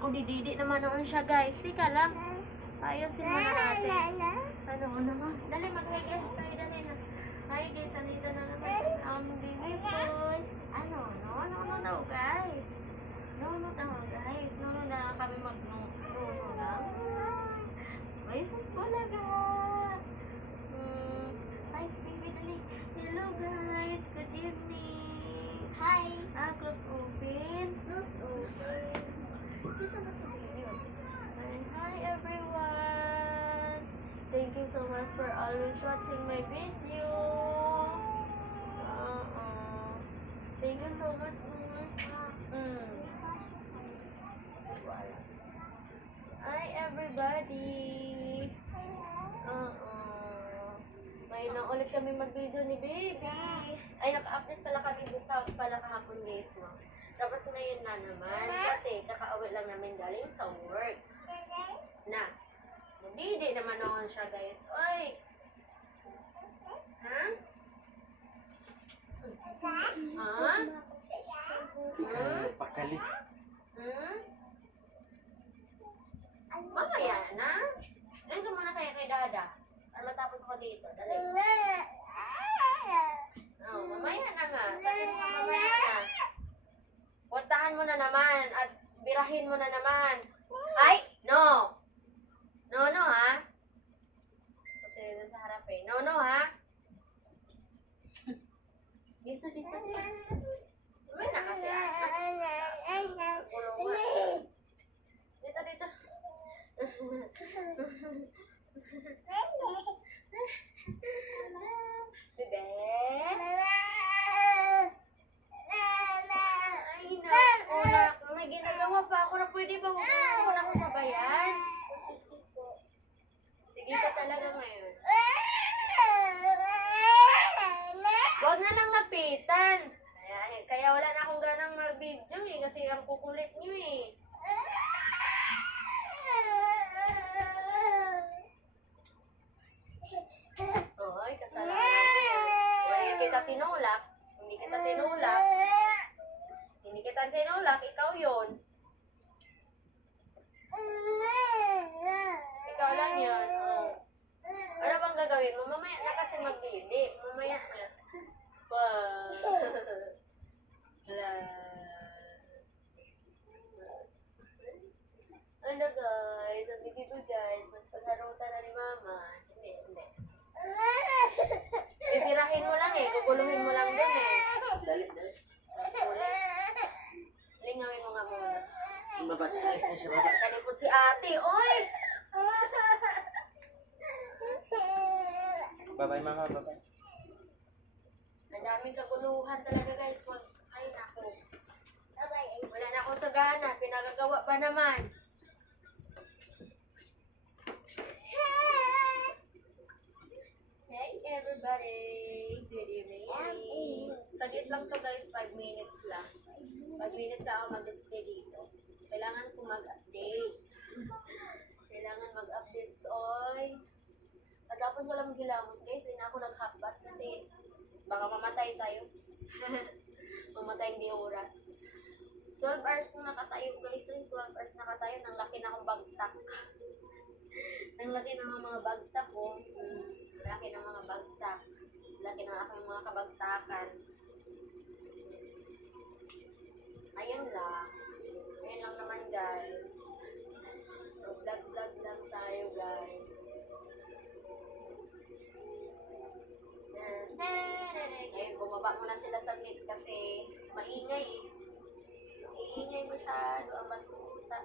Naku, dididi naman naman siya, guys. Tika lang. Ayusin muna natin. Ano, dali, mag-hi guys. Tayo, dali na. Hi guys, andito na naman ang baby boy. Ano, no, guys. No, guys. No, na kami no lang. May sus balaga. Hi, si baby, dali. Hello, guys. Good evening. Hi. Close open. Dito na si baby. Hi, everyone. Thank you so much for always watching my video. Thank you so much. Hi, everybody. Ngayon lang ulit kami mag-video ni baby. Ay, naka-update pala kami pala kahapon, guys, no? Tapos ngayon na naman, kasi kakauwi lang namin galing sa work. Na, hindi naman naman siya, guys. Oy! Ha? Pakali. Mamaya na. Rin ka muna kaya kay Dada. Para matapos ako dito. Dali. Mamaya na nga. Sabi mo mamaya na. Puntahan mo na naman at birahin mo na naman. Ay! No! No, ha? Kasi dun sa harap eh. No, ha? Dito. May na kasi Dito. Bebe? Ay, naku. May ginagawa pa ako na pwede ba mo na ako sabayan? Sige ka talaga ngayon. Huwag na lang lapitan. Kaya wala na akong ganang mag-video eh. Kasi ang kukulit niyo eh. Oy, kasalanan mo yan. Hindi kita tinulak. Hindi kita tinulak. Ikaw yun. Ikaw lang yun. Ano bang gagawin mo? Mamaya na kasi maglili. Mamaya na. Ano guys? Ang bibibo guys. Magpagharutan na ni mama. Hindi. Bibirahin mo lang eh. Kukuluhin mo lang dun eh. Dali. Lingawin mo nga muna. Alis na siya, baba. Kanipot si ate. Oy! Bye-bye, mama. Bye-bye. Ang daming kaguluhan talaga guys. Ay naku. Wala na akong sagana. Pinagagawa pa naman. Hey everybody. Good evening. Saglit lang to guys. 5 minutes lang. 5 minutes lang ako mag-display dito. Kailangan ko mag-update. Oy. Pagkapos walang gilamos guys. Hindi na ako nag-hotbath kasi baka mamatay tayo. Mamatay hindi oras. 12 hours kong nakatayo guys. 12 hours nakatayo. Nang laki na akong bagtak. Nang laki na mga bagtak ko. Laki na mga bagtak. Laki na ako yung mga kabagtakan. Ayun lang. Ayun lang naman guys. So vlog lang tayo guys. Ayun, bumaba mo na sila saglit kasi maingay eh. Maingay masyado ang batuta.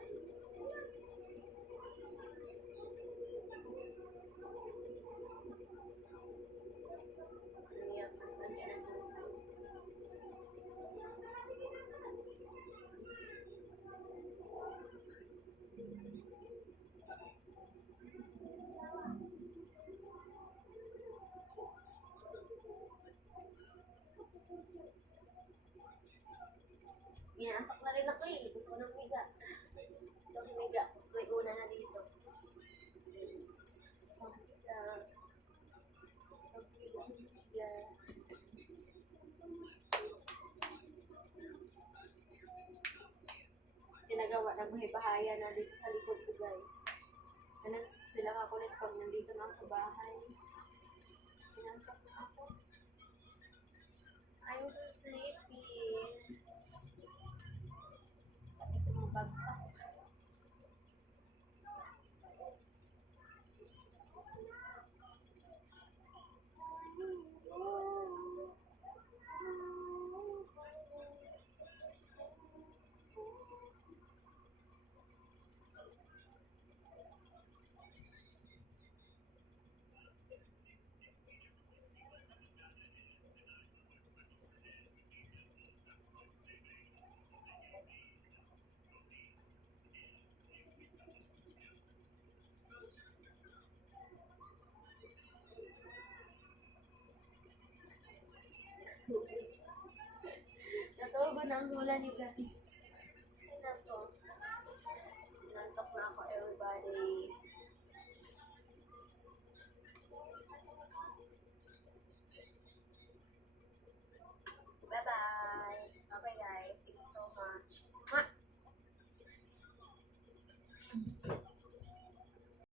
Inaantok na rin ako eh. Gusto ko nang humiga. Ito humiga. May una na dito. ginagawa, nagbuhay-bahaya na dito sa likod ko, guys. Ganun sila kakulit pag nandito na ako sa bahay. Pinantok na ako. I'm so sleepy. Sabi ko mo bagpak. Natugo ng hula ni guys. Ano to?